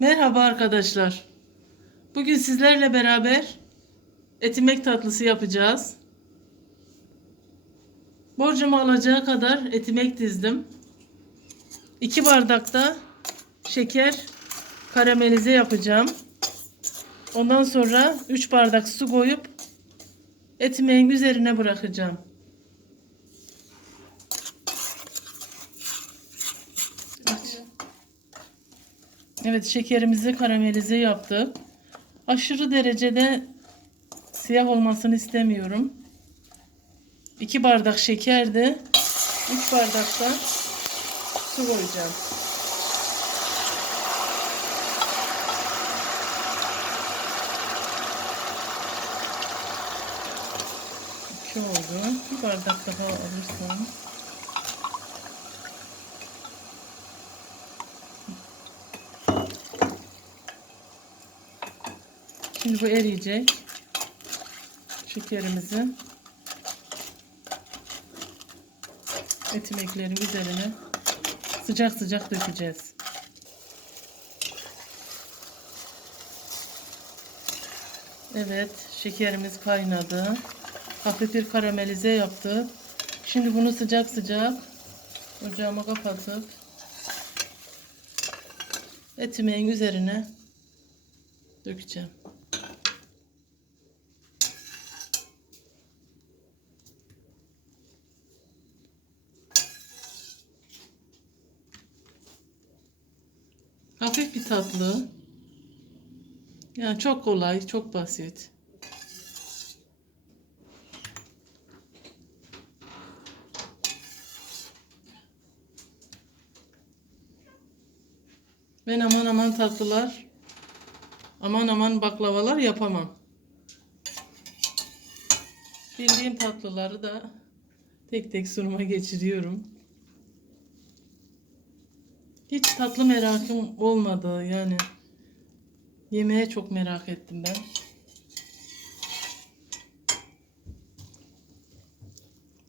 Merhaba arkadaşlar. Bugün sizlerle beraber etimek tatlısı yapacağız. Borcumu alacağı kadar etimek dizdim. 2 bardakta şeker karamelize yapacağım. Ondan sonra 3 bardak su koyup etimeğin üzerine bırakacağım. Evet şekerimizi karamelize yaptık. Aşırı derecede siyah olmasını istemiyorum. 2 bardak şekerdi. 3 bardak da su koyacağım. İki oldu. Bir bardak daha alırsam. Şimdi bu eriyecek. Şekerimizi etimeklerin üzerine sıcak sıcak dökeceğiz. Evet, şekerimiz kaynadı. Hafif bir karamelize yaptı. Şimdi bunu sıcak sıcak ocağıma kapatıp etimeğin üzerine dökeceğim. Hafif bir tatlı. Yani çok kolay, çok basit. Ben aman aman tatlılar, aman aman baklavalar yapamam. Bildiğim tatlıları da tek tek sunuma geçiriyorum. Hiç tatlı merakım olmadı yani. Yemeğe çok merak ettim ben.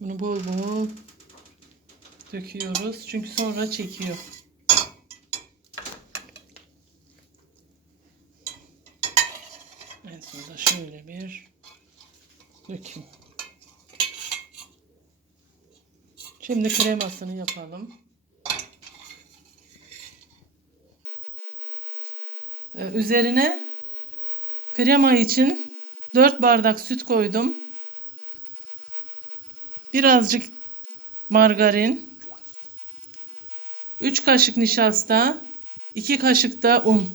Bunu bol bol döküyoruz. Çünkü sonra çekiyor. En sonunda şöyle bir dökeyim. Şimdi kremasını yapalım. Üzerine krema için 4 bardak süt koydum. Birazcık margarin. 3 kaşık nişasta. 2 kaşık da un.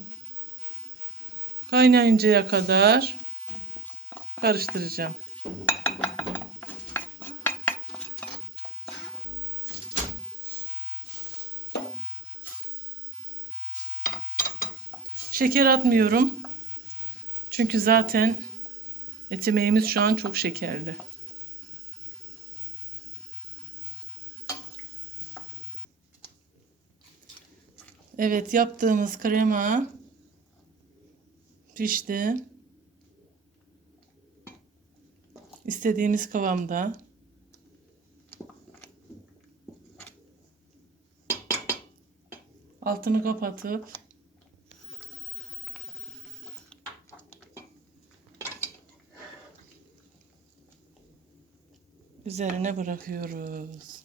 Kaynayıncaya kadar karıştıracağım. Şeker atmıyorum. Çünkü zaten etimeğimiz şu an çok şekerli. Evet yaptığımız krema pişti. İstediğimiz kıvamda. Altını kapatıp üzerine bırakıyoruz.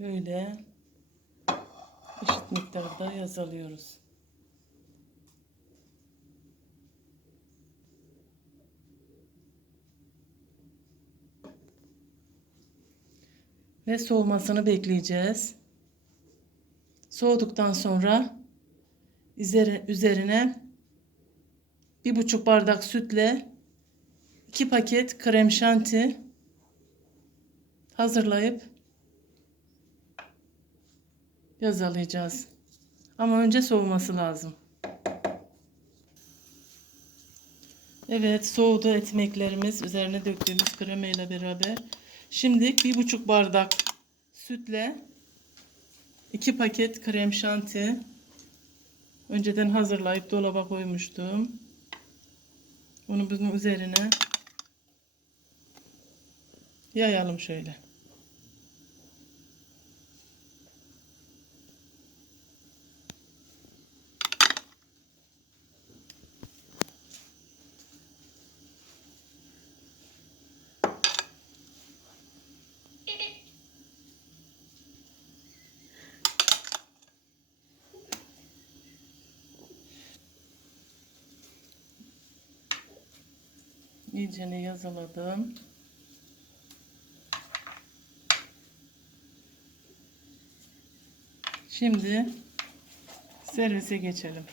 Böyle eşit miktarda yaz Ve soğumasını bekleyeceğiz. Soğuduktan sonra üzeri- üzerine bir buçuk bardak sütle iki paket krem şanti hazırlayıp yazalayacağız. Ama önce soğuması lazım. Evet soğudu ekmeklerimiz üzerine döktüğümüz krema ile beraber. Şimdi bir buçuk bardak sütle 2 paket krem şanti önceden hazırlayıp dolaba koymuştum. Onu bunun üzerine yayalım şöyle. İyicene yazaladım. Şimdi servise geçelim.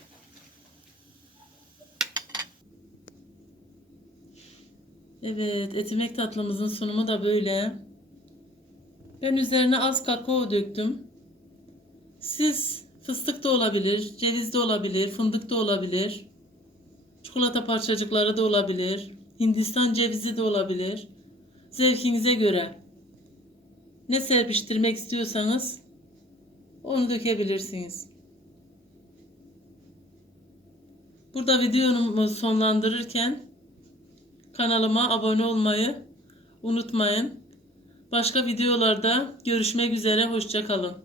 Evet, etimek tatlımızın sunumu da böyle. Ben üzerine az kakao döktüm. Siz fıstık da olabilir, ceviz de olabilir, fındık da olabilir. Çikolata parçacıkları da olabilir. Hindistan cevizi de olabilir. Zevkinize göre. Ne serpiştirmek istiyorsanız onu dökebilirsiniz. Burada videomu sonlandırırken kanalıma abone olmayı unutmayın. Başka videolarda görüşmek üzere. Hoşça kalın.